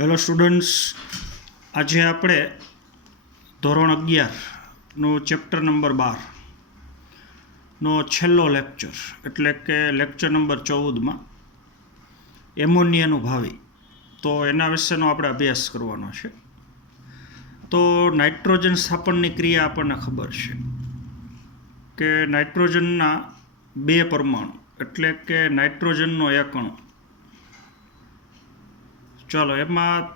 Hello students, આજે આપણે ધોરણ 11નો ચેપ્ટર નંબર 12નો છેલ્લો લેક્ચર એટલે કે લેક્ચર નંબર 14માં એમોનિયાનું ભાવિ, તો એના વિશેનો આપણે અભ્યાસ કરવાનો છે. તો નાઇટ્રોજન સ્થાપનની ક્રિયા આપણને ખબર છે કે નાઇટ્રોજનના બે પરમાણુ એટલે કે નાઇટ્રોજનનો એક અણુ, ચાલો એમાં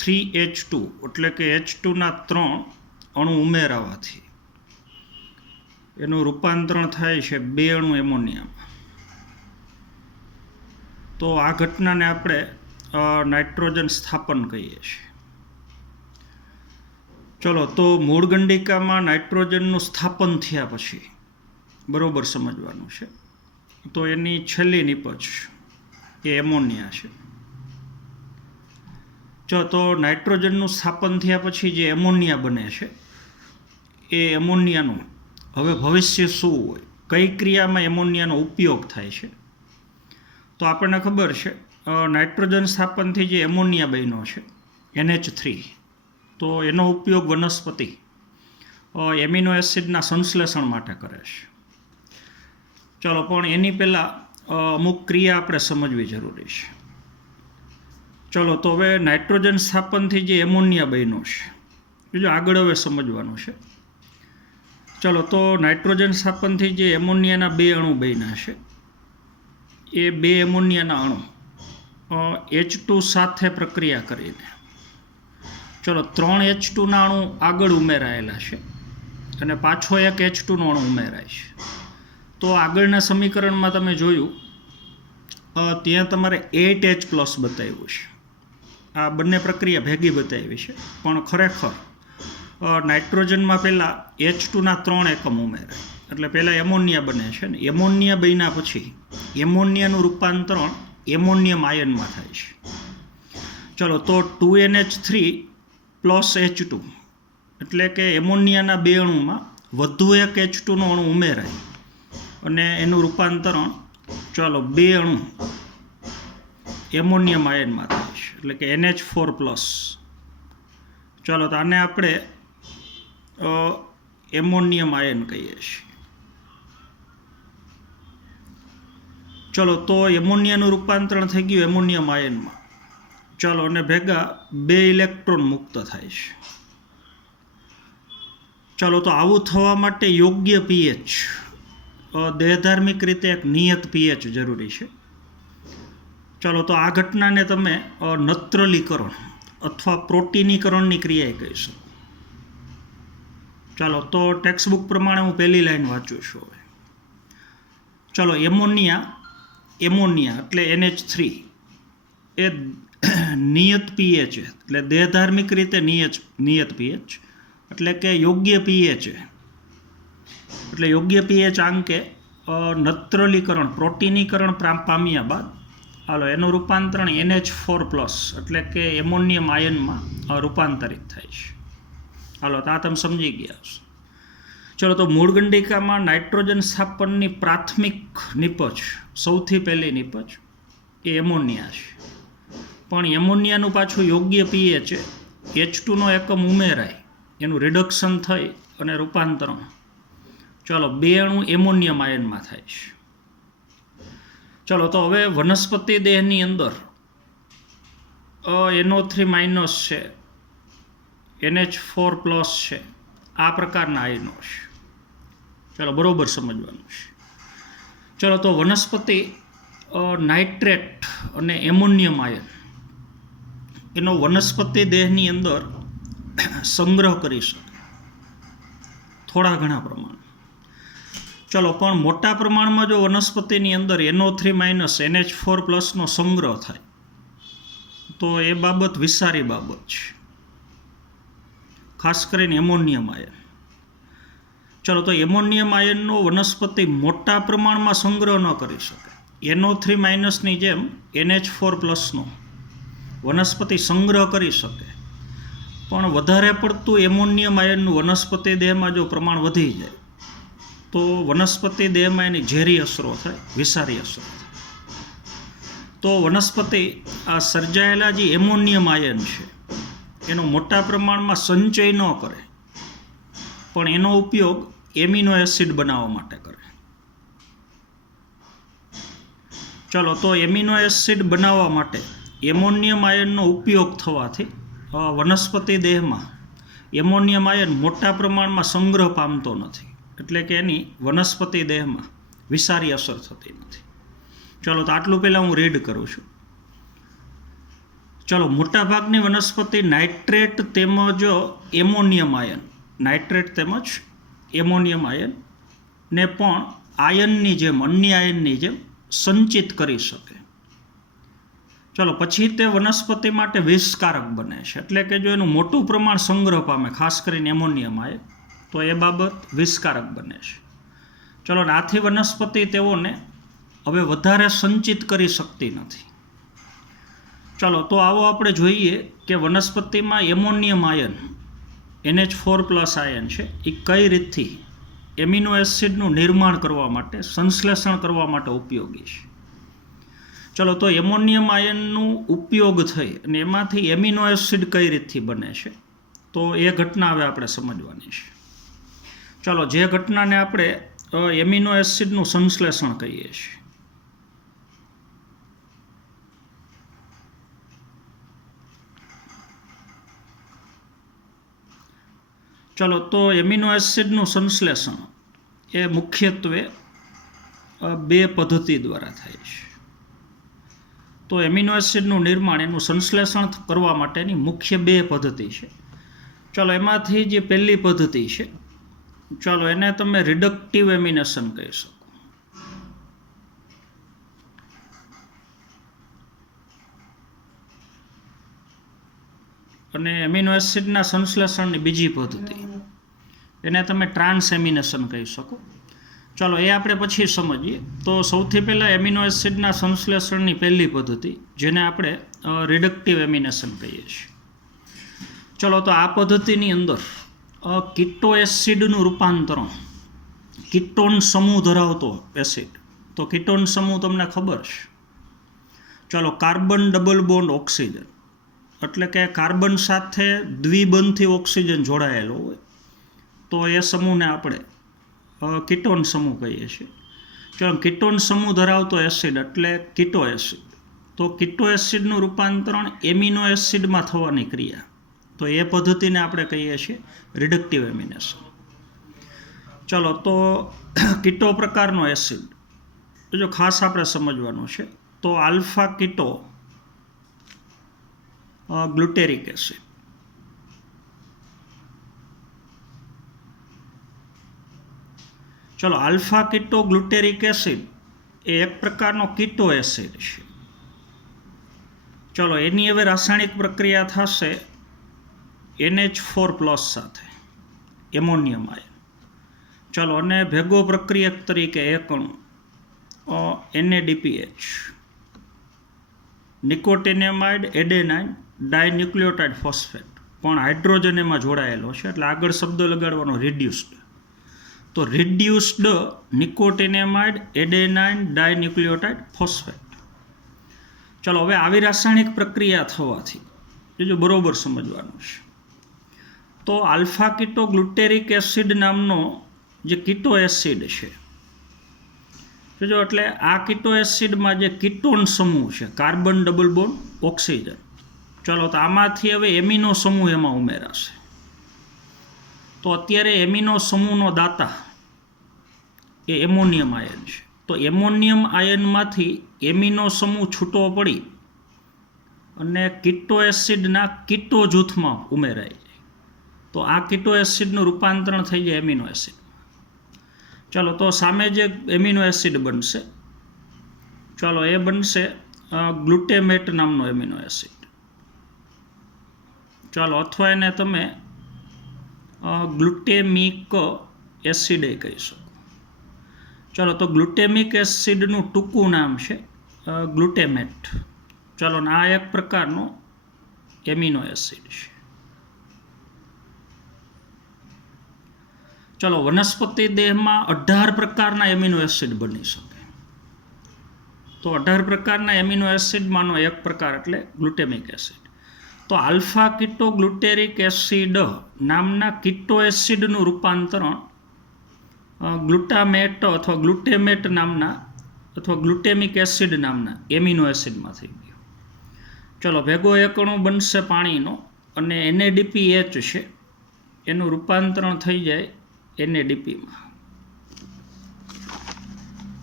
3H2 એટલે કે H2ના 3 અણુ ઉમેરાવાથી એનું રૂપાંતરણ થાય છે 2 અણુ એમોનિયામાં. તો આ ઘટનાને આપણે નાઇટ્રોજન સ્થાપન કહીએ છીએ. ચલો, તો મૂળ ગંડિકામાં નાઇટ્રોજનનું સ્થાપન થયા પછી બરોબર સમજવાનું છે. તો એની છેલ્લી નિપજ એ એમોનિયા છે. તો નાઇટ્રોજનનું સ્થાપન થયા પછી જે એમોનિયા બને છે એ એમોનિયાનું હવે ભવિષ્ય શું હોય, કઈ ક્રિયામાં એમોનિયાનો ઉપયોગ થાય છે. તો આપણને ખબર છે નાઇટ્રોજન સ્થાપનથી જે એમોનિયા બન્યો છે NH3, તો એનો ઉપયોગ વનસ્પતિ એમિનો એસિડના સંશ્લેષણ માટે કરે છે. ચાલો, પણ એની પહેલાં અમુક ક્રિયા આપણે સમજવી જરૂરી છે. ચલો, તો હવે નાઇટ્રોજન સ્થાપનથી જે એમોનિયા બન્યો છે જો આગળ હવે સમજવાનું છે. ચલો, તો નાઇટ્રોજન સ્થાપનથી જે એમોનિયાના 2 અણુ બન્યા છે એ 2 એમોનિયાના અણુ H2 સાથે પ્રક્રિયા કરીને ચલો 3 H2ના અણુ આગળ ઉમેરાયેલા છે અને પાછો એક H2નો અણુ ઉમેરાય છે. તો આગળના સમીકરણમાં તમે જોયું ત્યાં તમારે 8H+ બતાવ્યું છે. આ બંને પ્રક્રિયા ભેગી બતાવી છે, પણ ખરેખર નાઇટ્રોજનમાં પહેલાં H2ના 3 એકમ ઉમેરાય એટલે પહેલાં એમોનિયા બને છે ને એમોનિયા બન્યા પછી એમોનિયાનું રૂપાંતરણ એમોનિયમ આયનમાં થાય છે. ચલો, તો 2NH3 + H2 એટલે કે એમોનિયાના 2 અણુમાં વધુ એક H2નો અણુ ઉમેરાય અને એનું રૂપાંતરણ ચાલો 2 અણુ એમોનિયમ આયનમાં થાય છે એટલે કે NH4+. ચાલો, તો આને આપણે એમોનિયમ આયન કહીએ છીએ. ચલો, તો એમોનિયાનું રૂપાંતરણ થઈ ગયું એમોનિયમ આયનમાં. ચાલો, અને ભેગા 2 ઇલેક્ટ્રોન મુક્ત થાય છે. ચાલો, તો આવું થવા માટે યોગ્ય pH, દેહધાર્મિક રીતે એક નિયત pH જરૂરી છે. ચાલો, તો આ ઘટનાને તમે નત્રલીકરણ અથવા પ્રોટીનીકરણની ક્રિયા કહી શકો. ચાલો, તો ટેક્સ્ટ બુક પ્રમાણે હું પહેલી લાઈન વાંચું છું. ચાલો, એમોનિયા એટલે NH3 એ નિયત pH એટલે દેહધાર્મિક રીતે નિયત pH એટલે કે યોગ્ય pH એટલે યોગ્ય pH આંકે નત્રલીકરણ પ્રોટીનીકરણ પામ્યા બાદ હાલો એનું રૂપાંતરણ NH4+ એટલે કે એમોનિયમ આયનમાં રૂપાંતરિત થાય છે. હાલો, તો આ તમે સમજી ગયા છો. ચલો, તો મૂળ ગંડિકામાં નાઇટ્રોજન સ્થાપનની પ્રાથમિક નિપજ, સૌથી પહેલી નિપજ એ એમોનિયા છે. પણ એમોનિયાનું પાછું યોગ્ય pH H2નો એકમ ઉમેરાય એનું રિડક્શન થઈ અને રૂપાંતરણ ચાલો 2 અણુ એમોનિયમ આયનમાં થાય છે. ચલો, તો હવે વનસ્પતિ દેહની અંદર NO3- છે, NH4+ છે, આ પ્રકારના આયનો છે. ચલો, બરોબર સમજવાનું છે. ચલો, તો વનસ્પતિ નાઇટ્રેટ અને એમોનિયમ આયન એનો વનસ્પતિ દેહની અંદર સંગ્રહ કરી શકે થોડા ઘણા પ્રમાણ. ચલો, પણ મોટા પ્રમાણમાં જો વનસ્પતિની અંદર NO3- NH4+ નો સંગ્રહ થાય તો એ બાબત વિસારી બાબત છે, ખાસ કરીને એમોનિયમ આયન. ચલો, તો એમોનિયમ આયનનો વનસ્પતિ મોટા પ્રમાણમાં સંગ્રહ ન કરી શકે. NO3- જેમ NH4+નો વનસ્પતિ સંગ્રહ કરી શકે, પણ વધારે પડતું એમોનિયમ આયનનું વનસ્પતિ દેહમાં જો પ્રમાણ વધી જાય તો વનસ્પતિ દેહમાં એની ઝેરી અસરો થાય, વિષારી અસરો થાય. તો તો વનસ્પતિ આ સર્જાયેલા જે એમોનિયમ આયન છે એનો મોટા પ્રમાણમાં સંચય ન કરે, પણ એનો ઉપયોગ એમિનો એસિડ બનાવવા માટે કરે. ચલો, તો એમિનો એસિડ બનાવવા માટે એમોનિયમ આયનનો ઉપયોગ થવાથી વનસ્પતિ દેહમાં એમોનિયમ આયન મોટા પ્રમાણમાં સંગ્રહ પામતો નથી, એટલે કે એની વનસ્પતિ દેહમાં વિષારી અસર થતી નથી. ચલો, તો આટલું પહેલાં હું રીડ કરું છું. ચલો, મોટાભાગની વનસ્પતિ નાઇટ્રેટ તેમજ એમોનિયમ આયન, નાઇટ્રેટ તેમજ એમોનિયમ આયન ને પણ આયનની જેમ, અન્ય આયનની જેમ સંચિત કરી શકે. ચલો, પછી તે વનસ્પતિ માટે વિષકારક બને છે, એટલે કે જો એનું મોટું પ્રમાણ સંગ્રહ પામે, ખાસ કરીને એમોનિયમ આયન, તો એ બાબત વિષકારક બને છે. ચલો, આથી વનસ્પતિ તેઓને હવે વધારે સંચિત કરી શકતી નથી. ચલો, તો આવો આપણે જોઈએ કે વનસ્પતિમાં એમોનિયમ આયન NH4+ આયન છે એ કઈ રીતથી એમિનો એસિડનું નિર્માણ કરવા માટે, સંશ્લેષણ કરવા માટે ઉપયોગી છે. ચલો, તો એમોનિયમ આયનનું ઉપયોગ થઈ અને એમાંથી એમિનો એસિડ કઈ રીતથી બને છે, તો એ ઘટના હવે આપણે સમજવાની છે. ચલો, જે ઘટનાને આપણે એમિનો એસિડનું સંશ્લેષણ કહીએ છીએ. ચલો, તો એમિનો એસિડનું સંશ્લેષણ એ મુખ્યત્વે બે પદ્ધતિ દ્વારા થાય છે. તો એમિનો એસિડનું નિર્માણ, એનું સંશ્લેષણ કરવા માટેની મુખ્ય બે પદ્ધતિ છે. ચલો, એમાંથી જે પહેલી પદ્ધતિ છે, ચલો એને તમે રિડક્ટિવ એમિનેશન કહી શકો. અને એમિનો એસિડના સંશ્લેષણની બીજી પદ્ધતિ, એને તમે ટ્રાન્સ એમિનેશન કહી શકો. ચલો, એ આપણે પછી સમજીએ. તો સૌથી પહેલાં એમિનો એસિડના સંશ્લેષણની પહેલી પદ્ધતિ, જેને આપણે રિડક્ટિવ એમિનેશન કહીએ છીએ. ચલો, તો આ પદ્ધતિની અંદર કીટો એસિડનું રૂપાંતરણ, કીટોન સમૂહ ધરાવતો એસિડ, તો કીટોન સમૂહ તમને ખબર છે. ચલો, કાર્બન ડબલ બોન્ડ ઓક્સિજન, એટલે કે કાર્બન સાથે દ્વિબંધથી ઓક્સિજન જોડાયેલો હોય, તો એ સમૂહને આપણે કીટોન સમૂહ કહીએ છીએ. ચલો, કીટોન સમૂહ ધરાવતો એસિડ એટલે કીટો એસિડ. તો કીટો એસિડનું રૂપાંતરણ એમિનો એસિડમાં થવાની ક્રિયા, તો એ પદ્ધતિને આપણે કહીએ છીએ રિડક્ટિવ એમિનેશન. ચલો, તો કીટો પ્રકારનો એસિડ જો ખાસ આપણે સમજવાનું છે, તો આલ્ફા કીટો ગ્લુટેરિક એસિડ. ચલો, આલ્ફા કીટો ગ્લુટેરિક એસિડ એ એક પ્રકારનો કીટો એસિડ છે. ચલો, એની હવે રાસાયણિક પ્રક્રિયા થશે NH4+ સાથે, એમોનિયમ આયન. ચલો, અને ભેગો પ્રક્રિયક તરીકે એક અણુ NADPH, નિકોટિનેમાઇડ એડેનાઇન ડાયન્યુક્લિયોટાઇડ ફોસ્ફેટ, પણ હાઇડ્રોજન એમાં જોડાયેલો છે, એટલે આગળ શબ્દ લગાડવાનો રિડ્યુસ્ડ. તો રિડ્યુસ્ડ નિકોટિનેમાઇડ એડેનાઇન ડાયન્યુક્લિયોટાઇડ ફોસ્ફેટ. ચલો, હવે આવી રાસાયણિક પ્રક્રિયા થવાથી જો બરોબર સમજવાનું છે, તો આલ્ફા કીટો ગ્લુટેરિક એસિડ નામનો જે કીટો એસિડ છે, જો એટલે આ કીટો એસિડમાં જે કીટોન સમૂહ છે, કાર્બન ડબલ બોન્ડ ઓક્સિજન, ચલો, તો આમાંથી હવે એમિનો સમૂહ એમાં ઉમેરાશે. તો અત્યારે એમિનો સમૂહનો દાતા એ એમોનિયમ આયન છે. તો એમોનિયમ આયનમાંથી એમિનો સમૂહ છૂટો પડી અને કીટો એસિડના કીટો જૂથમાં ઉમેરાય જાય. તો આ કીટો એસિડનું રૂપાંતરણ થઈ જાય એમિનો એસિડ. ચલો, તો સામે જે એમિનો એસિડ બનશે, ચલો એ બનશે ગ્લુટેમેટ નામનો એમિનો એસિડ. ચાલો, અથવા એને તમે ગ્લુટેમિક એસિડ કહી શકો. ચલો, તો ગ્લુટેમિક એસિડનું ટૂંકું નામ છે ગ્લુટેમેટ. ચલો, આ એક પ્રકારનો એમિનો એસિડ છે. ચલો, વનસ્પતિ દેહમાં 18 પ્રકારના એમિનો એસિડ બની શકે. તો તો 18 પ્રકારના એમિનો એસિડમાંનો એક પ્રકાર એટલે ગ્લુટેમિક એસિડ. તો આલ્ફા કીટોગ્લુટેરિક એસિડ નામના કીટો એસિડનું રૂપાંતરણ ગ્લુટામેટ અથવા ગ્લુટેમેટ નામના અથવા ગ્લુટેમિક એસિડ નામના એમિનો એસિડમાં થઈ ગયું. ચલો, ભેગો એક અણુ બનશે પાણીનો અને NADPH છે એનું રૂપાંતરણ થઈ જાય NADPમાં.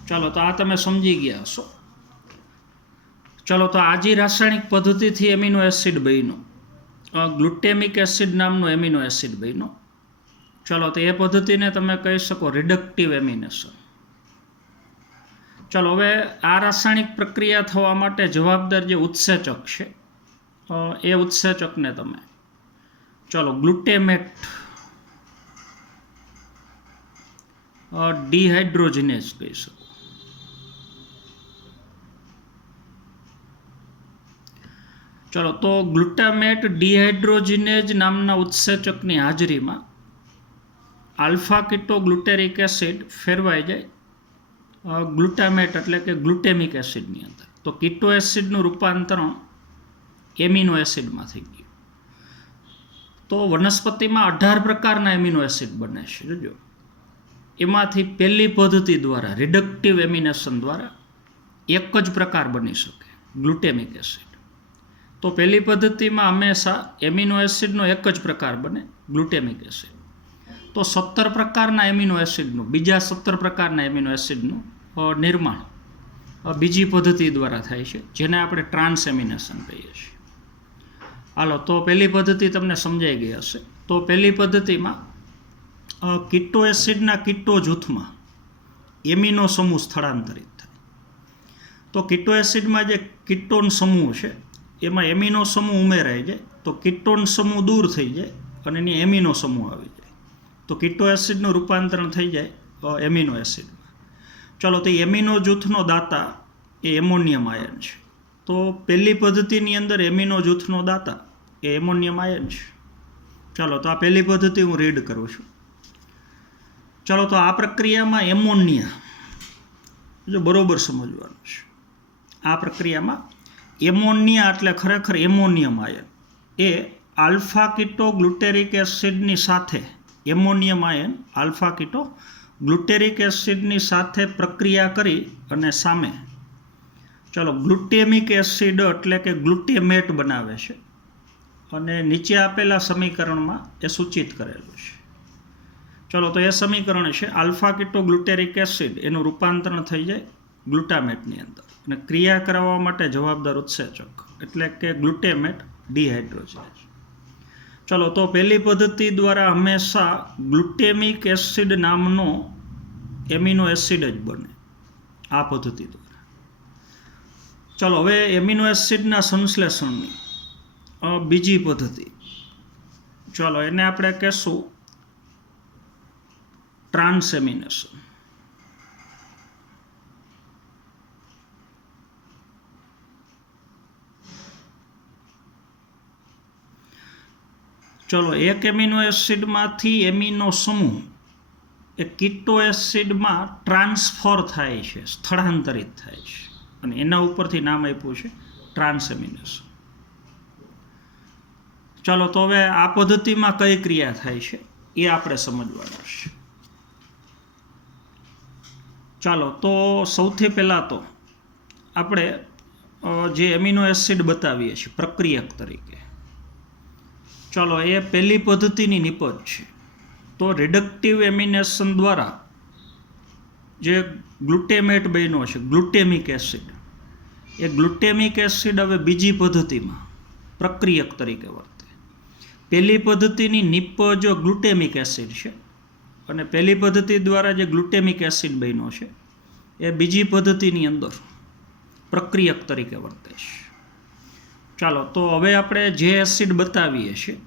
ચલો, તો આ તમે સમજી ગયા હશો. ચલો, તો આ જે રાસાયણિક પદ્ધતિથી એમિનો એસિડ બન્યો, ગ્લુટેમિક એસિડ નામનો એમિનો એસિડ બન્યો. ચલો, તો એ પદ્ધતિને તમે કહી શકો રિડક્ટિવ એમિનેશન. ચલો, હવે આ રાસાયણિક પ્રક્રિયા થવા માટે જવાબદાર જે ઉત્સેચક છે એ ઉત્સેચકને તમે ગ્લુટેમેટ ડિહાઇડ્રોજિનેઝ કહી શકો. ચલો, તો ગ્લુટામેટ ડિહાઇડ્રોજિનેઝ નામના ઉત્સેચકની હાજરીમાં આલ્ફા કીટોગ્લુટેરિક એસિડ ફેરવાઈ જાય ગ્લુટામેટ એટલે કે ગ્લુટેમિક એસિડની અંદર. તો કીટો એસિડનું રૂપાંતરણ એમિનો એસિડમાં થઈ ગયું. તો વનસ્પતિમાં 18 પ્રકારના એમિનો એસિડ બને છે. જોજો, એમાંથી પહેલી પદ્ધતિ દ્વારા રિડક્ટિવ એમિનેશન દ્વારા એક જ પ્રકાર બની શકે, ગ્લુટેમિક એસિડ. તો પહેલી પદ્ધતિમાં હંમેશા એમિનો એસિડનો એક જ પ્રકાર બને, ગ્લુટેમિક એસિડ. તો 17 પ્રકારના એમિનો એસિડનું, બીજા 17 પ્રકારના એમિનો એસિડનું નિર્માણ બીજી પદ્ધતિ દ્વારા થાય છે, જેને આપણે ટ્રાન્સ એમિનેશન કહીએ છીએ. હાલો, તો પહેલી પદ્ધતિ તમને સમજાઈ ગઈ હશે. તો પહેલી પદ્ધતિમાં કીટો એસિડના કીટો જૂથમાં એમિનો સમૂહ સ્થળાંતરિત થાય. તો કીટો એસિડમાં જે કીટોન સમૂહ છે એમાં એમિનો સમૂહ ઉમેરાઈ જાય, તો કીટોન સમૂહ દૂર થઈ જાય અને એની એમિનો સમૂહ આવી જાય. તો કીટો એસિડનું રૂપાંતરણ થઈ જાય એમિનો એસિડમાં. ચલો, તો એમિનો જૂથનો દાતા એ એમોનિયમ આયન છે. તો પહેલી પદ્ધતિની અંદર એમિનો જૂથનો દાતા એ એમોનિયમ આયન છે. ચલો, તો આ પહેલી પદ્ધતિ હું રીડ કરું છું. ચલો, તો આ પ્રક્રિયામાં એમોનિયા, જો બરોબર સમજવાનું છે, આ પ્રક્રિયામાં એમોનિયા એટલે ખરેખર એમોનિયમ આયન એ આલ્ફા કીટો ગ્લુટેરિક એસિડની સાથે એમોનિયમ આયન આલ્ફા કીટો ગ્લુટેરિક એસિડની સાથે પ્રક્રિયા કરી અને સામે ગ્લુટેમિક એસિડ એટલે કે ગ્લુટેમેટ બનાવે છે અને નીચે આપેલા સમીકરણમાં એ સૂચિત કરેલું છે. ચલો, તો એ સમીકરણ છે આલ્ફા કીટો ગ્લુટેરિક એસિડ એનું રૂપાંતરણ થઈ જાય ગ્લુટામેટની અંદર અને ક્રિયા કરાવવા માટે જવાબદાર ઉત્સેચક એટલે કે ગ્લુટેમેટ ડિહાઇડ્રોજિનેઝ. ચલો, તો પહેલી પદ્ધતિ દ્વારા હંમેશા ગ્લુટેમિક એસિડ નામનો એમિનો એસિડ જ બને આ પદ્ધતિ દ્વારા. ચલો, હવે એમિનો એસિડના સંશ્લેષણની બીજી પદ્ધતિ, ચલો એને આપણે કહેશું ટ્રાન્સ એમિનેશન. ચલો, એક એમિનો એસિડમાંથી એમિનો સમૂહ એ કીટો એસિડમાં ટ્રાન્સફર થાય છે, સ્થળાંતરિત થાય છે અને એના ઉપરથી નામ આપ્યું છે ટ્રાન્સ એમિનેશન. ચલો, તો હવે આ પદ્ધતિમાં કઈ ક્રિયા થાય છે એ આપણે સમજવાનું છે. ચાલો, તો સૌથી પહેલાં તો આપણે જે એમિનો એસિડ બતાવીએ છીએ પ્રક્રિયક તરીકે, ચલો એ પહેલી પદ્ધતિની નિપજ છે. તો રિડક્ટિવ એમિનેશન દ્વારા જે ગ્લુટેમેટ બન્યો છે ગ્લુટેમિક એસિડ, એ ગ્લુટેમિક એસિડ હવે બીજી પદ્ધતિમાં પ્રક્રિયક તરીકે વર્તે. પહેલી પદ્ધતિની નિપજ ગ્લુટેમિક એસિડ છે અને પહેલી પદ્ધતિ દ્વારા જે ગ્લુટેમિક એસિડ બન્યો છે એ બીજી પદ્ધતિની અંદર પ્રક્રિયક તરીકે વર્તે છે. ચાલો, તો હવે આપણે જે એસિડ બતાવીએ છીએ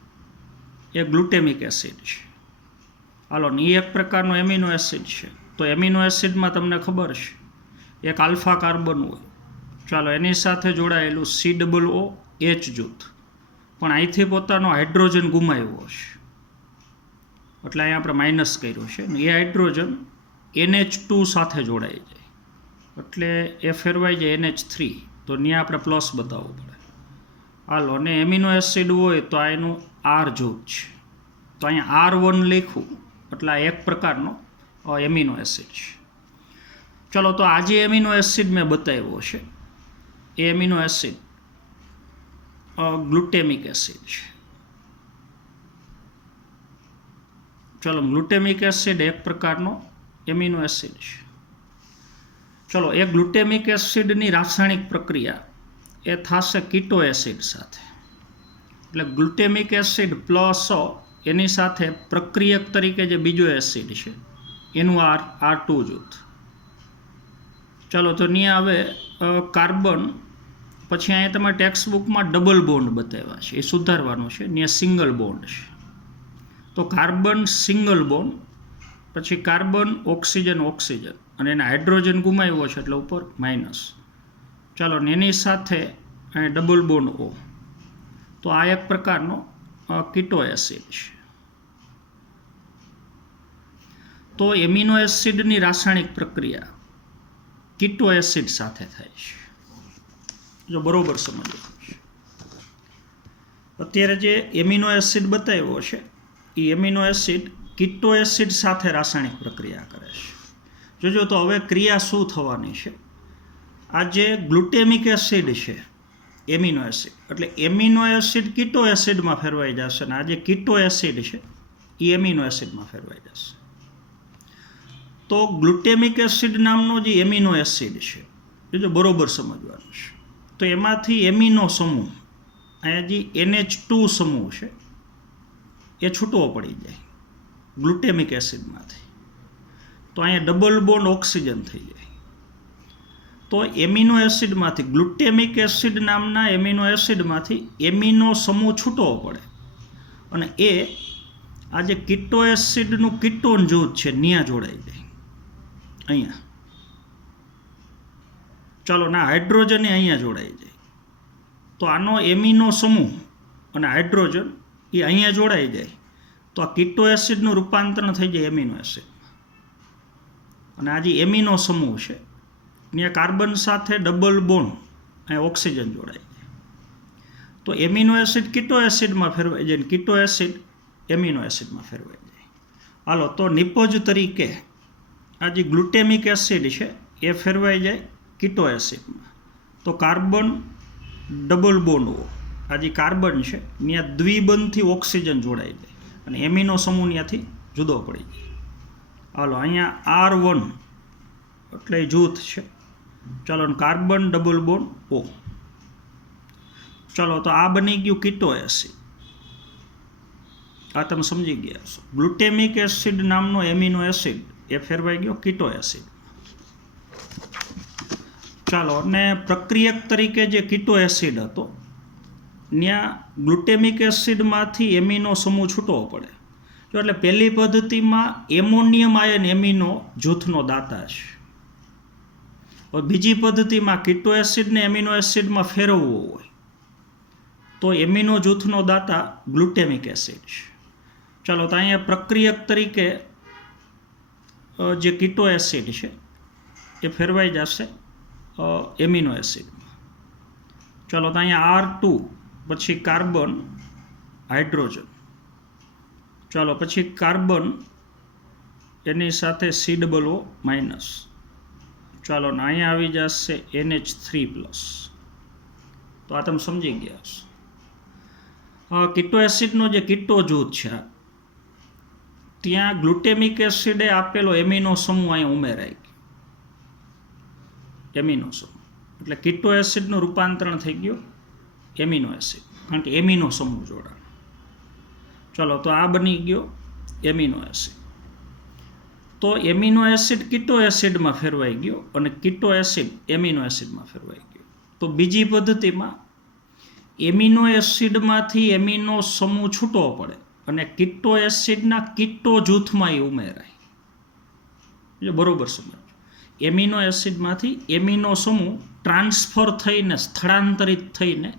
એ ગ્લુટેમિક એસિડ છે. હાલો, એ એક પ્રકારનો એમિનો એસિડ છે. તો એમિનો એસિડમાં તમને ખબર છે એક આલ્ફા કાર્બન હોય, ચાલો એની સાથે જોડાયેલું COOH જૂથ, પણ અહીંથી પોતાનો હાઇડ્રોજન ગુમાવ્યો છે એટલે અહીંયા આપણે માઇનસ કર્યું છે. એ હાઇડ્રોજન NH2 સાથે જોડાઈ જાય એટલે એ ફેરવાઈ જાય NH3, તો ત્યાં આપણે પ્લસ બતાવવું પડે. હાલો, અને એમિનો એસિડ હોય તો આ એનું R જૂથ છે, તો અહીંયા R1 લખ્યું એટલે આ એક પ્રકારનો એમિનો એસિડ છે. ચલો, તો આ જે એમિનો એસિડ મેં બતાવ્યો છે એ એમિનો એસિડ ગ્લુટેમિક એસિડ છે. ચલો, ગ્લુટેમિક એસિડ એક પ્રકારનો એમિનો એસિડ છે. ચલો, એ ગ્લુટેમિક એસિડની રાસાયણિક પ્રક્રિયા એ થશે કીટો એસિડ સાથે. એટલે ગ્લુટેમિક એસિડ પ્લસ એની સાથે પ્રક્રિયક તરીકે જે બીજો એસિડ છે એનું R2 જૂથ. ચલો, તો ત્યાં હવે કાર્બન, પછી અહીંયા તમારે ટેક્સ્ટ બુકમાં ડબલ બોન્ડ બતાવ્યા છે, એ સુધારવાનું છે. ત્યાં સિંગલ બોન્ડ છે, તો કાર્બન સિંગલ બોન્ડ, પછી કાર્બન ઓક્સિજન ઓક્સિજન, અને એને હાઇડ્રોજન ગુમાવ્યો છે એટલે ઉપર માઇનસ. ચાલો, ને એની સાથે અહીં ડબલ બોન્ડ O, તો આ એક પ્રકારનો કીટો એસિડ છે. તો એમિનો એસિડની રાસાયણિક પ્રક્રિયા કીટો એસિડ સાથે થાય છે, જો બરોબર સમજવું છે. અત્યારે જે એમિનો એસિડ બતાવ્યો છે એ એમિનો એસિડ કીટો એસિડ સાથે રાસાયણિક પ્રક્રિયા કરે છે. જોજો, તો હવે ક્રિયા શું થવાની છે. આ જે ગ્લુટેમિક એસિડ છે એમિનો એસિડ, એટલે એમિનો એસિડ કીટો એસિડમાં ફેરવાઈ જશે, અને આ જે કીટો એસિડ છે એ એમિનો એસિડમાં ફેરવાઈ જશે. તો ગ્લુટેમિક એસિડ નામનો જે એમિનો એસિડ છે, જોજો બરોબર સમજવાનું છે. તો એમાંથી એમિનો સમૂહ, અહીંયા જે NH2 સમૂહ છે એ છૂટવો પડી જાય ગ્લુટેમિક એસિડમાંથી, તો અહીંયા ડબલ બોન્ડ ઓક્સિજન થઈ જાય. તો એમિનો એસિડમાંથી, ગ્લુટેમિક એસિડ નામના એમિનો એસિડમાંથી એમિનો સમૂહ છૂટવો પડે, અને એ આ જે કીટો એસિડનું કીટોન જૂથ છે ત્યાં જોડાઈ જાય અહીંયા. ચાલો, ના હાઇડ્રોજન અહીંયા જોડાઈ જાય, તો આનો એમિનો સમૂહ અને હાઇડ્રોજન એ અહીંયા જોડાઈ જાય, તો આ કીટો એસિડનું રૂપાંતરણ થઈ જાય એમિનો એસિડમાં. અને આ જે એમિનો સમૂહ છે ત્યાં કાર્બન સાથે ડબલ બોન્ડ અહીંયા ઓક્સિજન જોડાઈ જાય, તો એમિનો એસિડ કીટો એસિડમાં ફેરવાઈ જાય, કીટો એસિડ એમિનો એસિડમાં ફેરવાઈ જાય. હાલો, તો નિપજ તરીકે આ જે ગ્લુટેમિક એસિડ છે એ ફેરવાઈ જાય કીટો એસિડમાં, તો કાર્બન ડબલ બોન્ડ O, આ જે કાર્બન છે ત્યાં દ્વિબંધથી ઓક્સિજન જોડાઈ જાય અને એમિનો સમૂહ ત્યાંથી જુદો પડી જાય. હાલો, અહીંયા R1 એટલે જૂથ છે. ચાલો, કાર્બન ડબલ બોન્ડ O. ચલો, તો આ બની ગયું કીટો એસિડ. આ તમે સમજી ગયા છો. ગ્લુટેમિક એસિડ નામનો એમિનો એસિડ એ ફેરવાઈ ગયો કીટો એસિડ. ચાલો, અને પ્રક્રિયક તરીકે જે કીટો એસિડ હતો ત્યાં ગ્લુટેમિક એસિડમાંથી એમિનો સમૂહ છૂટવો પડે. જો એટલે પહેલી પદ્ધતિમાં એમોનિયમ આયન એમિનો જૂથનો દાતા છે. બીજી પદ્ધતિમાં કીટો એસિડને એમિનો એસિડમાં ફેરવવો હોય તો એમિનો જૂથનો દાતા ગ્લુટેમિક એસિડ છે. ચાલો, તો અહીંયા પ્રક્રિયક તરીકે જે કીટો એસિડ છે એ ફેરવાઈ જશે એમિનો એસિડમાં. ચાલો, તો અહીંયા R2, પછી કાર્બન હાઇડ્રોજન. ચાલો, પછી કાર્બન એની સાથે C+O-. ચાલો, ને અહીંયા આવી જશે NH3+. તો આ તમે સમજી ગયા છો. કીટો એસિડનો જે કીટો જૂથ છે ત્યાં ગ્લુટેમિક એસિડે આપેલો એમિનો સમૂહ અહીંયા ઉમેરાય ગયો, એમિનો સમૂહ, એટલે કીટો એસિડનું રૂપાંતરણ થઈ ગયું એમિનો એસિડ, કારણ કે એમિનો સમૂહ જોડાણ. ચલો, તો આ બની ગયો એમિનો એસિડ. તો એમિનો એસિડ કીટો એસિડમાં ફેરવાઈ ગયો અને કીટો એસિડ એમિનો એસિડમાં ફેરવાઈ ગયો. તો બીજી પદ્ધતિમાં એમિનો એસિડમાંથી એમિનો સમૂહ છૂટવો પડે અને કીટો એસિડના કીટો જૂથમાં એ ઉમેરાય. એટલે બરોબર સમજો, એમિનો એસિડમાંથી એમિનો સમૂહ ટ્રાન્સફર થઈને, સ્થળાંતરિત થઈને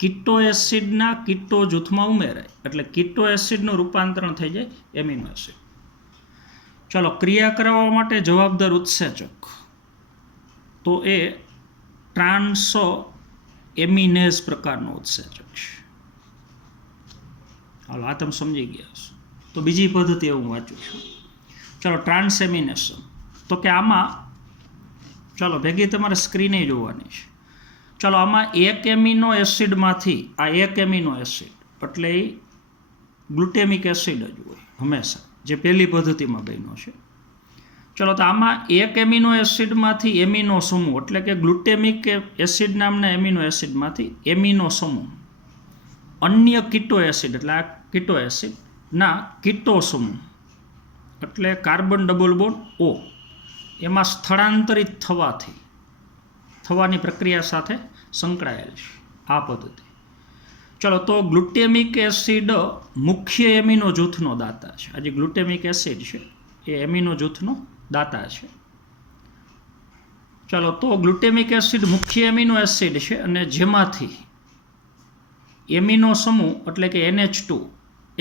કીટો એસિડના કીટો જૂથમાં ઉમેરાય, એટલે કીટો એસિડનું રૂપાંતરણ થઈ જાય એમિનો એસિડ. ચાલો, ક્રિયા કરાવવા માટે જવાબદાર ઉત્સેચક. તો એ ટ્રાન્સ એમિનેઝ પ્રકારનો ઉત્સેચક છે. હાલો આ તમે સમજી ગયા છો. તો બીજી પદ્ધતિ હું વાંચું છું. ચાલો ટ્રાન્સએમિનેશન. તો કે આમાં ચાલો ભેગી તમારે સ્ક્રીને જોવાની છે. ચાલો આમાં એક એમિનો એસિડમાંથી આ એક એમિનો એસિડ એટલે એ ગ્લુટેમિક એસિડ જ હોય હંમેશા, જે પહેલી પદ્ધતિમાં બન્યો છે. ચલો તો આમાં એક એમિનો એસિડમાંથી એમિનો સમૂહ એટલે કે ગ્લુટેમિક એસિડ નામના એમિનો એસિડમાંથી એમિનો સમૂહ અન્ય કીટો એસિડ એટલે આ કીટો એસિડના કીટો સમૂહ એટલે કાર્બન ડબલ બોન્ડ O એમાં સ્થળાંતરિત થવાની પ્રક્રિયા સાથે સંકળાયેલ છે આ પદ્ધતિ. ચલો તો ગ્લુટેમિક એસિડ મુખ્ય એમિનો જૂથનો દાતા છે. આ જે ગ્લુટેમિક એસિડ છે એ એમિનો જૂથનો દાતા છે. ચલો તો ગ્લુટેમિક એસિડ મુખ્ય એમિનો એસિડ છે અને જેમાંથી એમિનો સમૂહ એટલે કે NH2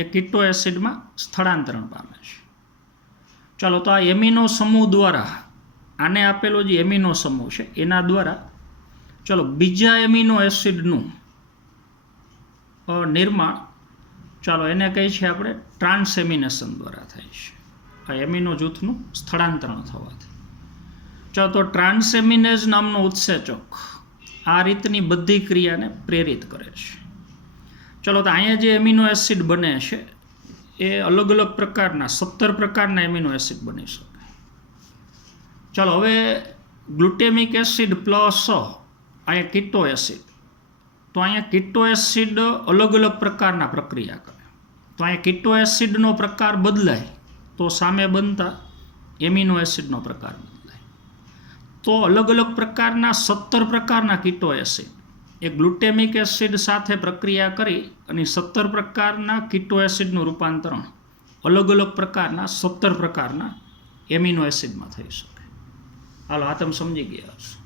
એ કીટો એસિડમાં સ્થળાંતરણ પામે છે. ચાલો તો આ એમિનો સમૂહ દ્વારા આને આપેલો જે એમિનો સમૂહ છે એના દ્વારા ચલો બીજા એમિનો એસિડનું નિર્માણ ચાલો એને કહી છે આપણે ટ્રાન્સએમિનેશન દ્વારા થાય છે. આ એમિનો જૂથનું સ્થળાંતરણ થવાથી. ચાલો તો ટ્રાન્સએમિનેઝ નામનો ઉત્સેચક આ રીતની બધી ક્રિયાને પ્રેરિત કરે છે. ચલો તો અહીંયા જે એમિનો એસિડ બને છે એ અલગ અલગ પ્રકારના 17 પ્રકારના એમિનો એસિડ બની શકે. ચાલો હવે ગ્લુટેમિક એસિડ પ્લસ અહીંયા કીટો એસિડ, તો અહીંયા કીટો એસિડ અલગ અલગ પ્રકારના પ્રક્રિયા કરે. તો અહીંયા કીટો એસિડનો પ્રકાર બદલાય તો સામે બનતા એમિનો એસિડનો પ્રકાર બદલાય. તો અલગ અલગ પ્રકારના 17 પ્રકારના કીટો એસિડ એ ગ્લુટેમિક એસિડ સાથે પ્રક્રિયા કરી અને 17 પ્રકારના કીટો એસિડનું રૂપાંતરણ અલગ અલગ પ્રકારના 17 પ્રકારના એમિનો એસિડમાં થઈ શકે. હાલો આ તમે સમજી ગયા હશો.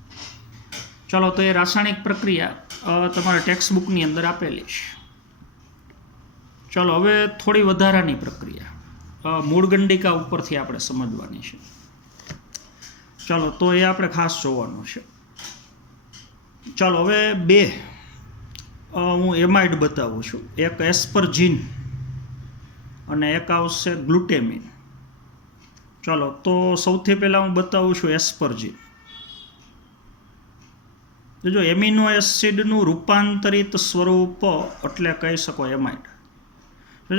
ચાલો તો એ રાસાયણિક પ્રક્રિયા તમારા ટેક્સ્ટ બુકની અંદર આપેલી છે. ચાલો હવે થોડી વધારાની પ્રક્રિયા મૂળગંડિકા ઉપરથી આપણે સમજવાની છે. ચાલો તો એ આપણે ખાસ જોવાનું છે. ચાલો હવે બે હું એમાઇડ બતાવું છું. એક એસ્પરજીન અને એક આવશે ગ્લુટેમિન. ચાલો તો સૌથી પહેલાં હું બતાવું છું એસ્પરજીન. જો એમિનો એસિડનું રૂપાંતરિત સ્વરૂપ એટલે કહી શકો એમાઇડ.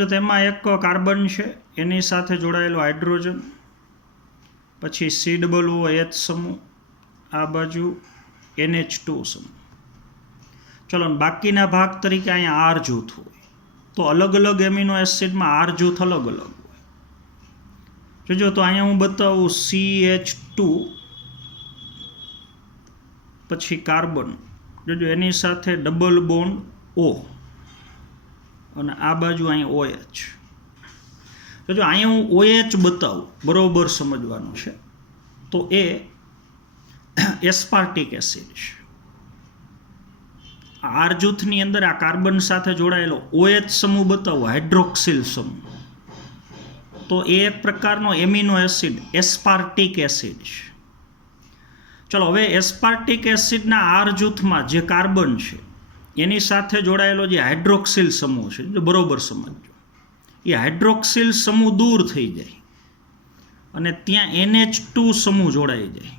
જો તેમાં એક કાર્બન છે એની સાથે જોડાયેલો હાઇડ્રોજન, પછી C=OH સમૂહ, આ બાજુ NH2 સમૂહ. ચલો બાકીના ભાગ તરીકે અહીંયા R જૂથ હોય. તો અલગ અલગ એમિનો એસિડમાં R જૂથ અલગ અલગ હોય. જો તો અહીંયા હું બતાવું CH2 પછી કાર્બન, જો એની સાથે ડબલ બોન્ડ O અને આ બાજુ અહીંયા OH. જો અહીંયા હું OH બતાવું બરોબર સમજવાનું છે તો એ એસ્પાર્ટિક એસિડ છે. R જૂથની અંદર આ કાર્બન સાથે જોડાયેલો OH સમૂહ બતાવો હાઇડ્રોક્સિલ સમૂહ, તો એ એક પ્રકારનો એમિનો એસિડ એસ્પાર્ટિક એસિડ છે. ચલો હવે એસ્પાર્ટિક એસિડના R જૂથમાં જે કાર્બન છે એની સાથે જોડાયેલો જે હાઇડ્રોક્સિલ સમૂહ છે, જો બરોબર સમજો, એ હાઇડ્રોક્સિલ સમૂહ દૂર થઈ જાય અને ત્યાં NH2 સમૂહ જોડાઈ જાય.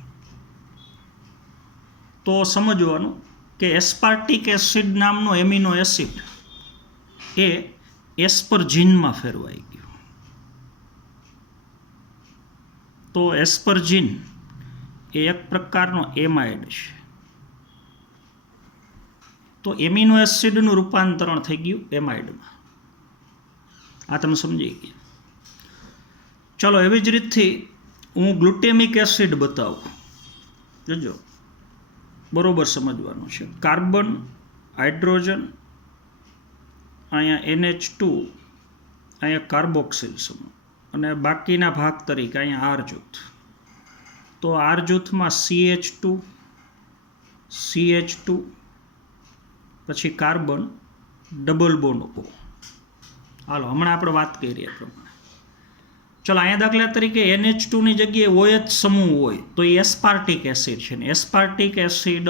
તો સમજવાનું કે એસ્પાર્ટિક એસિડ નામનો એમિનો એસિડ એ એસ્પરજીનમાં ફેરવાઈ ગયો. તો એસ્પરજીન એ એક પ્રકારનો એમાઇડ છે. તો એમિનો એસિડનું રૂપાંતરણ થઈ ગયું એમાઇડમાં. આ તમે સમજી ગયા. ચલો એવી જ રીતથી હું ગ્લુટેમિક એસિડ બતાવું. જોજો બરોબર સમજવાનું છે. કાર્બન, હાઇડ્રોજન, અહીંયા NH2, અહીંયા કાર્બોક્સિલ સમૂહ અને બાકીના ભાગ તરીકે અહીંયા R જૂથ. તો R જૂથમાં CH2 પછી કાર્બન, ડબલ બોન્ડ O. હાલો હમણાં આપણે વાત કરી એ પ્રમાણે. ચલો અહીંયા દાખલા તરીકે NH2 ની જગ્યાએ OH સમૂહ હોય તો એ એસ્પાર્ટિક એસિડ છે ને એસ્પાર્ટિક એસિડ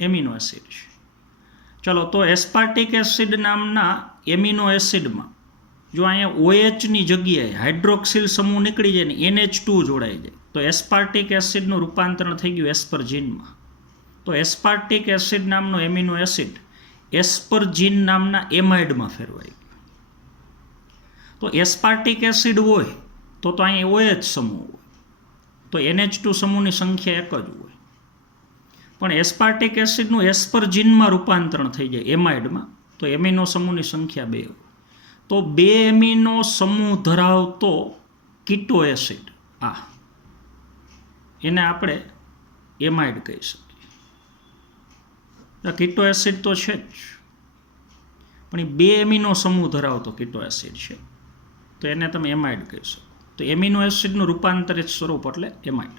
એમિનો એસિડ છે. ચલો તો એસ્પાર્ટિક એસિડ નામના એમિનો એસિડમાં જો અહીંયા OH ની જગ્યાએ હાઇડ્રોક્સિલ સમૂહ નીકળી જાય ને NH2 જોડાઈ જાય તો એસ્પાર્ટિક એસિડનું રૂપાંતરણ થઈ ગયું એસ્પરજીનમાં. તો એસ્પાર્ટિક એસિડ નામનો એમિનો એસિડ એસ્પરજીન નામના એમાઇડમાં ફેરવાઈ ગયો. તો એસ્પાર્ટિક એસિડ હોય તો અહીંયા OH સમૂહ હોય તો NH2 સમૂહની સંખ્યા એક જ હોય. પણ એસ્પાર્ટિક એસિડનું એસ્પરજીનમાં રૂપાંતરણ થઈ જાય એમાઇડમાં તો એમિનો સમૂહની સંખ્યા 2 હોય. તો 2 એમિનો સમૂહ ધરાવતો કીટો એસિડ એને આપણે એમાઇડ કહી શકીએ. કીટો એસિડ તો છે જ પણ એ 2 એમિનો સમૂહ ધરાવતો કીટો એસિડ છે તો એને તમે એમાઇડ કહી શકો. તો એમિનો એસિડનું રૂપાંતરિત સ્વરૂપ એટલે એમાઇડ.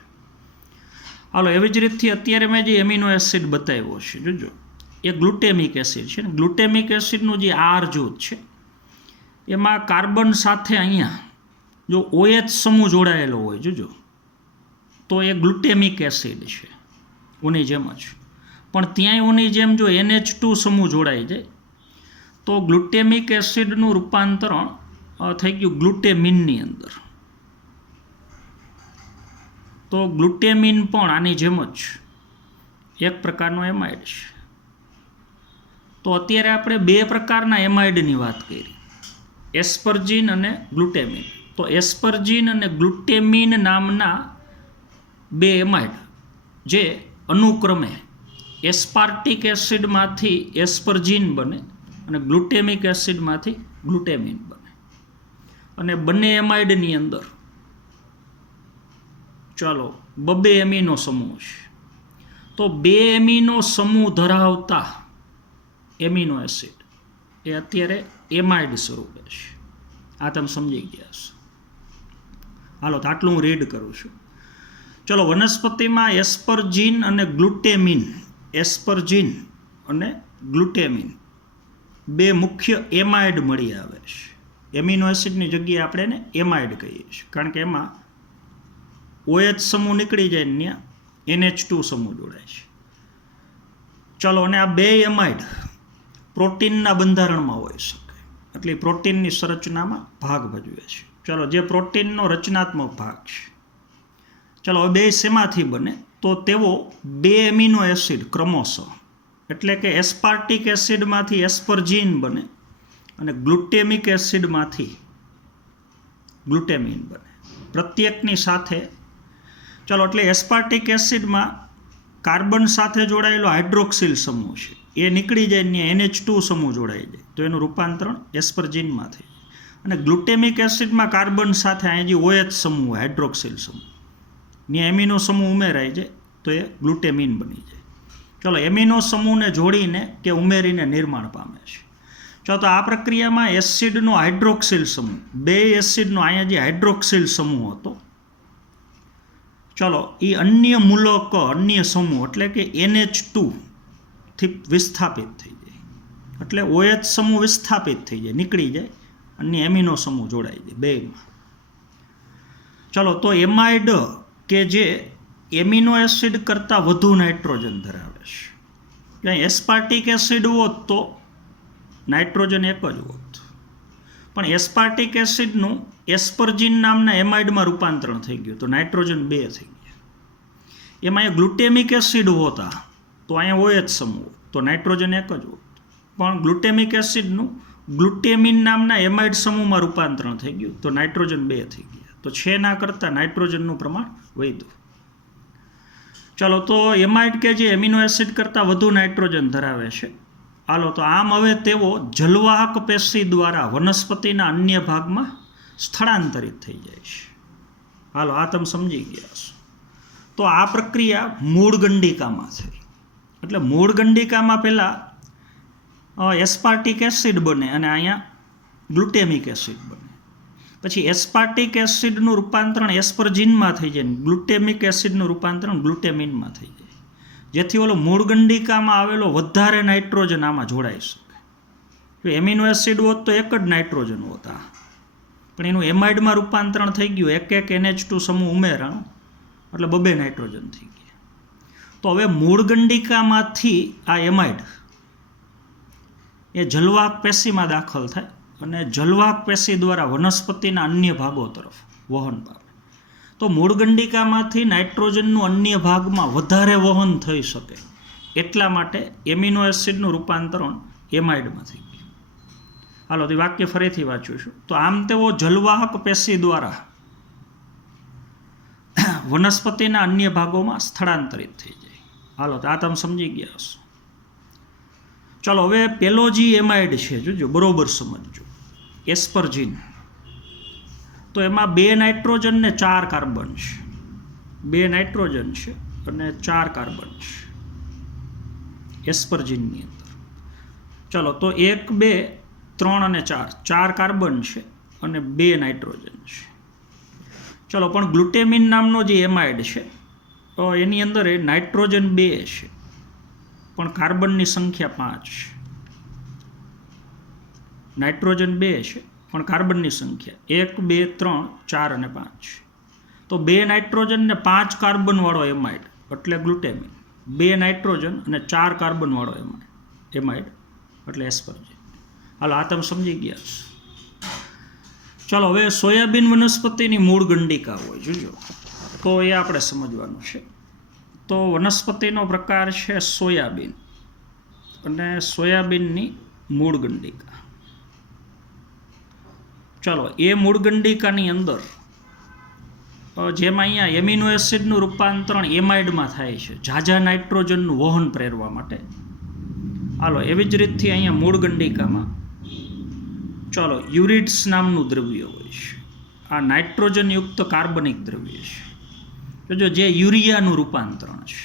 હાલો એવી જ રીતથી અત્યારે મેં જે એમિનો એસિડ બતાવ્યો છે જોજો એ ગ્લુટેમિક એસિડ છે ને ગ્લુટેમિક એસિડનું જે R જૂથ છે એમાં કાર્બન સાથે અહીંયા જો OH સમૂહ જોડાયેલો હોય જોજો તો એ ગ્લુટેમિક એસિડ છે ઓની જેમ જ. પણ ત્યાંય ઓની જેમ જો NH2 સમૂહ જોડાઈ જાય તો ગ્લુટેમિક એસિડનું રૂપાંતરણ થઈ ગયું ગ્લુટેમિનની અંદર. તો ગ્લુટેમિન પણ આની જેમ જ એક પ્રકારનો એમાઇડ છે. તો અત્યારે આપણે 2 પ્રકારના એમાઇડની વાત કરી એસ્પરજીન અને ગ્લુટેમિન. તો એસ્પરજીન અને ગ્લુટેમિન નામના 2 એમાઇડ જે અનુક્રમે એસ્પાર્ટિક એસિડમાંથી એસ્પરજીન બને અને ગ્લુટેમિક એસિડમાંથી ગ્લુટેમિન બને. અને બંને એમાઇડની અંદર ચાલો 2 એમિનો સમૂહ છે. તો 2 એમિનો સમૂહ ધરાવતા એમિનો એસિડ એ અત્યારે એમાઇડ સ્વરૂપે છે. આ તમે સમજી ગયા છો. હાલો તો આટલું હું રીડ કરું છું. ચલો વનસ્પતિમાં એસ્પરજીન અને ગ્લુટેમિન બે મુખ્ય એમાઇડ મળી આવે છે. એમિનો એસિડની જગ્યાએ આપણે એને એમાઇડ કહીએ છીએ કારણ કે એમાં OH સમૂહ નીકળી જાય ને ત્યાં NH2 સમૂહ જોડાય છે. ચલો અને આ 2 એમાઇડ પ્રોટીનના બંધારણમાં હોઈ શકે એટલે પ્રોટીનની સંરચનામાં ભાગ ભજવે છે. ચલો જે પ્રોટીનનો રચનાત્મક ભાગ છે ચલો હવે 2 શેમાંથી બને તો તેઓ 2 એમિનો એસિડ ક્રમશઃ એટલે કે એસ્પાર્ટિક એસિડમાંથી એસ્પરજીન બને અને ગ્લુટેમિક એસિડમાંથી ગ્લુટેમિન બને પ્રત્યેકની સાથે. ચલો એટલે એસ્પાર્ટિક એસિડમાં કાર્બન સાથે જોડાયેલો હાઇડ્રોક્સિલ સમૂહ છે એ નીકળી જાય ને NH2 સમૂહ જોડાઈ જાય તો એનું રૂપાંતરણ એસ્પરજીનમાં થઈ જાય. અને ગ્લુટેમિક એસિડમાં કાર્બન સાથે અહીંયા જે OH સમૂહ હાઇડ્રોક્સિલ સમૂહ ત્યાં એમિનો સમૂહ ઉમેરાઈ જાય તો એ ગ્લુટેમિન બની જાય. ચલો એમિનો સમૂહને જોડીને કે ઉમેરીને નિર્માણ પામે છે. ચલો તો આ પ્રક્રિયામાં એસિડનો હાઇડ્રોક્સિલ સમૂહ 2 એસિડનો અહીંયા જે હાઇડ્રોક્સિલ સમૂહ હતો ચલો એ અન્ય મૂલક અન્ય સમૂહ એટલે કે NH2 થી વિસ્થાપિત થઈ જાય એટલે OH સમૂહ વિસ્થાપિત થઈ જાય નીકળી જાય અન્ય એમિનો સમૂહ જોડાઈ જાય 2માં. ચલો તો એમાઇડ કે જે એમિનો એસિડ કરતાં વધુ નાઇટ્રોજન ધરાવે છે. ત્યાં એસ્પાર્ટિક એસિડ હોત તો નાઇટ્રોજન એક જ હોત પણ એસ્પાર્ટિક એસિડનું એસ્પરજીન નામના એમાઇડમાં રૂપાંતરણ થઈ ગયું તો નાઇટ્રોજન 2 થઈ ગયા. એમાં એ ગ્લુટેમિક એસિડ હોતા તો અહીંયા OH સમૂહ તો નાઇટ્રોજન એક જ હોત પણ ગ્લુટેમિક એસિડનું ગ્લુટેમિન નામના એમાઇડ સમૂહમાં રૂપાંતરણ થઈ ગયું તો નાઇટ્રોજન 2 થઈ ગયા. તો 6 ના કરતાં નાઇટ્રોજનનું પ્રમાણ વધ્યું. ચલો તો એમાઇડ કે જે એમિનો એસિડ કરતાં વધુ નાઇટ્રોજન ધરાવે છે હાલો તો આમ હવે તેઓ જલવાહક પેશી દ્વારા વનસ્પતિના અન્ય ભાગમાં સ્થળાંતરિત થઈ જાય છે. હાલો આ તમે સમજી ગયા છો. તો આ પ્રક્રિયા મૂળ ગંડિકામાં થઈ એટલે મૂળ ગંડિકામાં પહેલાં એસ્પાર્ટિક એસિડ બને અને અહીંયા ગ્લુટેમિક એસિડ બને. પછી એસ્પાર્ટિક એસિડનું રૂપાંતરણ એસ્પરજીનમાં થઈ જાય ગ્લુટેમિક એસિડનું રૂપાંતરણ ગ્લુટેમિનમાં થઈ જાય જેથી ઓલો મૂળ ગંડિકામાં આવેલો વધારે નાઇટ્રોજન આમાં જોડાઈ શકે. જો એમિનો એસિડ હોત તો એક જ નાઇટ્રોજન હોતા પણ એનું એમાઇડમાં રૂપાંતરણ થઈ ગયું, એક NH2 સમૂહ ઉમેરાણો એટલે 2 નાઇટ્રોજન થઈ ગયા. તો હવે મૂળ ગંડિકામાંથી આ એમાઇડ એ જલવાહક પેશીમાં દાખલ થાય અને જલવાહક પેશી દ્વારા વનસ્પતિના અન્ય ભાગો તરફ વહન પામે. તો મૂળ ગંડિકામાંથી નાઇટ્રોજનનું અન્ય ભાગમાં વધારે વહન થઈ શકે એટલા માટે એમિનો એસિડનું રૂપાંતરણ એમાઇડમાં થઈ ગયું. હાલો તે વાક્ય ફરીથી વાંચું છું. તો આમ તેઓ જલવાહક પેશી દ્વારા વનસ્પતિના અન્ય ભાગોમાં સ્થળાંતરિત થઈ જાય. હાલો તો આ તમે સમજી ગયા હશો. ચાલો હવે પેલો જે એમાઇડ છે જોજો, બરોબર સમજજો, એસ્પરજીન. તો એમાં 2 નાઇટ્રોજન ને 4 કાર્બન છે. 2 નાઇટ્રોજન છે અને 4 કાર્બન છે એસ્પરજીનની અંદર. ચલો તો 1, 2, 3 અને 4 કાર્બન છે અને 2 નાઇટ્રોજન છે. ચલો પણ ગ્લુટેમિન નામનો જે એમાઇડ છે તો એની અંદર નાઇટ્રોજન 2 છે પણ કાર્બનની સંખ્યા 5 છે. નાઇટ્રોજન 2 છે પણ કાર્બનની સંખ્યા 1, 2, 3, 4 અને 5 છે. તો 2 નાઇટ્રોજન ને 5 કાર્બનવાળો એમાઇડ એટલે ગ્લુટેમિન, 2 નાઇટ્રોજન અને 4 કાર્બનવાળો એમાઇડ એટલે એસ્પરજીન. હાલો આ તમે સમજી ગયા છો. ચાલો હવે સોયાબીન વનસ્પતિની મૂળ ગંડિકા હોય જોજો, તો એ આપણે સમજવાનું છે. તો વનસ્પતિનો પ્રકાર છે સોયાબીન અને સોયાબીનની મૂળ ગંડિકા. ચાલો એ મૂળ ગંડિકાની અંદર જેમાં અહીંયા એમિનો એસિડનું રૂપાંતરણ એમાઇડમાં થાય છે ઝાઝા નાઇટ્રોજનનું વહન પ્રેરવા માટે. હાલો એવી જ રીતથી અહીંયા મૂળ ગંડિકામાં ચાલો યુરિડ્સ નામનું દ્રવ્ય હોય છે. આ નાઇટ્રોજનયુક્ત કાર્બનિક દ્રવ્ય છે જો જે યુરિયાનું રૂપાંતરણ છે.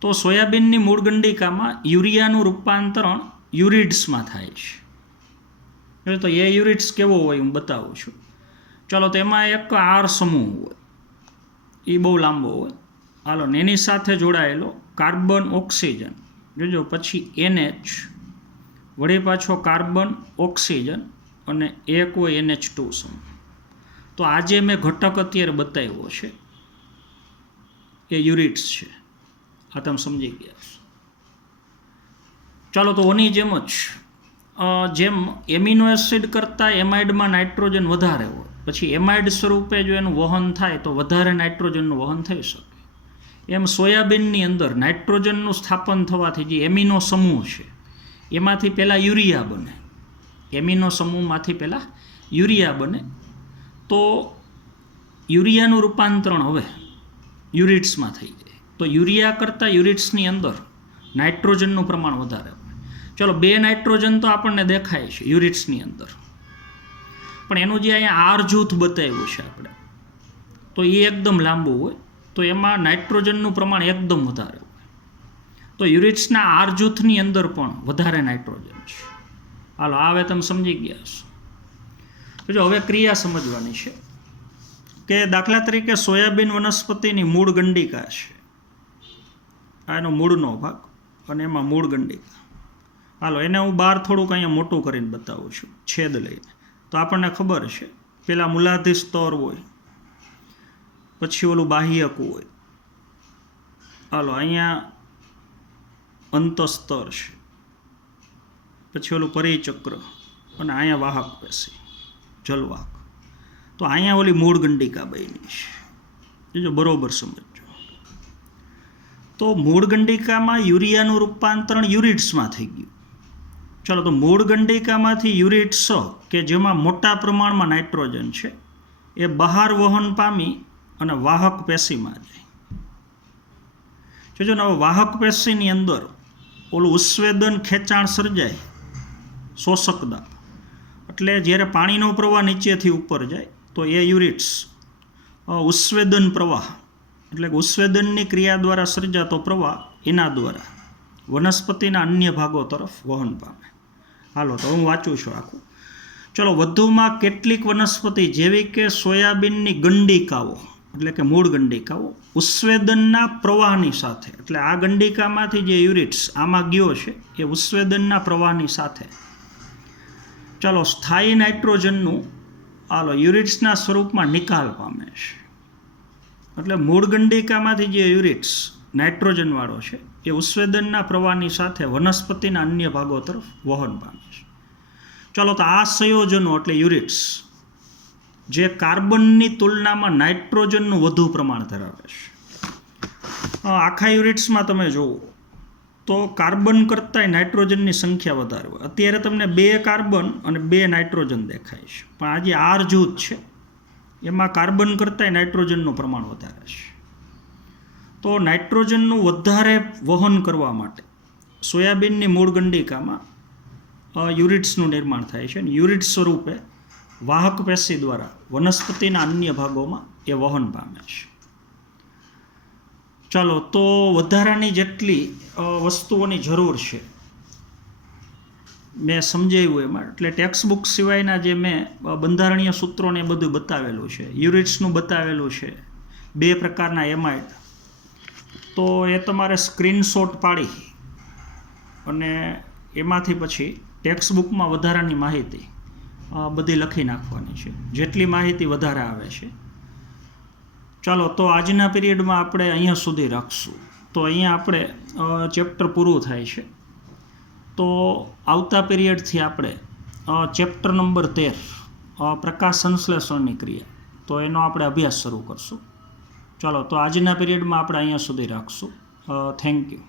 તો સોયાબીનની મૂળ ગંડિકામાં યુરિયાનું રૂપાંતરણ યુરિડ્સમાં થાય છે. તો એ યુરિડ્સ કેવો હોય હું બતાવું છું. ચાલો તો એમાં એક R સમૂહ હોય, એ બહુ લાંબો હોય. હાલો એની સાથે જોડાયેલો કાર્બન ઓક્સિજન જોજો, પછી NH, વળી પાછો કાર્બન ઓક્સિજન અને એક હોય NH2 સમૂહ. તો આજે મેં ઘટક અત્યારે બતાવ્યો છે એ યુરિડ્સ છે. આ તમે સમજી ગયા છો. ચાલો તો ઓની જેમ જ જેમ એમિનો એસિડ કરતાં એમાઇડમાં નાઇટ્રોજન વધારે હોય, પછી એમાઇડ સ્વરૂપે જો એનું વહન થાય તો વધારે નાઇટ્રોજનનું વહન થઈ શકે. એમ સોયાબીનની અંદર નાઇટ્રોજનનું સ્થાપન થવાથી જે એમિનો સમૂહ છે એમાંથી પહેલાં યુરિયા બને, એમિનો સમૂહમાંથી પહેલાં યુરિયા બને. તો યુરિયાનું રૂપાંતરણ હવે યુરિડ્સમાં થઈ જાય. તો યુરિયા કરતાં યુરિડ્સની અંદર નાઇટ્રોજનનું પ્રમાણ વધારે હોય. ચલો 2 નાઇટ્રોજન તો આપણને દેખાય છે યુરિડ્સની અંદર, પણ એનું જે અહીંયા R જૂથ બતાવ્યું છે આપણે, તો એ એકદમ લાંબુ હોય. તો એમાં નાઇટ્રોજનનું પ્રમાણ એકદમ વધારે હોય. તો યુરિડ્સના R જૂથની અંદર પણ વધારે નાઇટ્રોજન છે. હાલો હવે તમે સમજી ગયા છો. જો હવે ક્રિયા સમજવાની છે કે દાખલા તરીકે સોયાબીન વનસ્પતિની મૂળ ગંડિકા છે, આ એનો મૂળનો ભાગ અને એમાં મૂળ ગંડિકા. હાલો એને હું બહાર થોડુંક અહીંયા મોટું કરીને બતાવું છું છેદ લઈને. તો આપણને ખબર છે પેલા મૂલાધિ સ્તર હોય, પછી ઓલું બાહ્યક હોય. હાલો અહીંયા અંતસ્તર છે, પછી ઓલું પરિચક્ર અને અહીંયા વાહક પેશી જલવાહક. તો અહીંયા ઓલી મૂળ ગંડિકા બની છે જો, બરોબર સમજો. તો મૂળ ગંડિકામાં યુરિયાનું રૂપાંતરણ યુરિડ્સમાં થઈ ગયું. ચાલો તો મૂળ ગંડિકામાંથી યુરિડ્સ કે જેમાં મોટા પ્રમાણમાં નાઇટ્રોજન છે એ બહાર વહન પામી અને વાહક પેશીમાં જાય. જોજો ને હવે વાહક પેશીની અંદર ઓલું ઉત્સ્વેદન ખેંચાણ સર્જાય, શોષક દાબ. એટલે જ્યારે પાણીનો પ્રવાહ નીચેથી ઉપર જાય તો એ યુરિડ્સ ઉત્સ્વેદન પ્રવાહ એટલે કે ઉત્સ્વેદનની ક્રિયા દ્વારા સર્જાતો પ્રવાહ એના દ્વારા વનસ્પતિના અન્ય ભાગો તરફ વહન પામે. હાલો તો હું વાંચું છું આખું. ચલો વધુમાં કેટલીક વનસ્પતિ જેવી કે સોયાબીનની ગંડિકાઓ એટલે કે મૂળ ગંડિકાઓ ઉત્સ્વેદનના પ્રવાહની સાથે, એટલે આ ગંડિકામાંથી જે યુરિડ્સ આમાં ગયો છે એ ઉત્સ્વેદનના પ્રવાહની સાથે ચાલો સ્થાયી નાઇટ્રોજનનું હાલો યુરિટ્સના સ્વરૂપમાં નિકાલ પામે છે. એટલે મૂળ ગંડિકામાંથી જે યુરિટ્સ નાઇટ્રોજનવાળો છે એ ઉત્સેદનના પ્રવાહની સાથે વનસ્પતિના અન્ય ભાગો તરફ વહન પામે છે. ચાલો, તો આ સંયોજનો એટલે યુરિટ્સ જે કાર્બનની તુલનામાં નાઇટ્રોજનનું વધુ પ્રમાણ ધરાવે છે. આખા યુરિટ્સમાં તમે જુઓ તો કાર્બન કરતાંય નાઇટ્રોજનની સંખ્યા વધારે હોય. અત્યારે તમને 2 કાર્બન અને 2 નાઇટ્રોજન દેખાય છે, પણ આ જે આર જૂથ છે એમાં કાર્બન કરતાંય નાઇટ્રોજનનું પ્રમાણ વધારે છે. તો નાઇટ્રોજનનું વધારે વહન કરવા માટે સોયાબીનની મૂળ ગંડિકામાં યુરિટ્સનું નિર્માણ થાય છે અને યુરિટ સ્વરૂપે વાહક પેશી દ્વારા વનસ્પતિના અન્ય ભાગોમાં એ વહન પામે છે. ચાલો, તો વધારાની જેટલી વસ્તુઓની જરૂર છે મેં સમજાવ્યું એમાં, એટલે ટેક્સ્ટ બુક સિવાયના જે મેં બંધારણીય સૂત્રોને એ બધું બતાવેલું છે, યુરિટ્સનું બતાવેલું છે, 2 પ્રકારના એમાઇડ, તો એ તમારે સ્ક્રીનશોટ પાડી અને એમાંથી પછી ટેક્સ્ટ બુકમાં વધારાની માહિતી બધી લખી નાખવાની છે, જેટલી માહિતી વધારે આવે છે. ચાલો, તો આજના પીરિયડમાં આપણે અહીંયા સુધી રાખશું. તો અહીંયા આપણે ચેપ્ટર પૂરું થાય છે. તો આવતા પીરિયડથી આપણે ચેપ્ટર નંબર 13 પ્રકાશ સંશ્લેષણની ક્રિયા, તો એનો આપણે અભ્યાસ શરૂ કરશું. ચાલો, તો આજના પીરિયડમાં આપણે અહીંયા સુધી રાખશું. Thank you.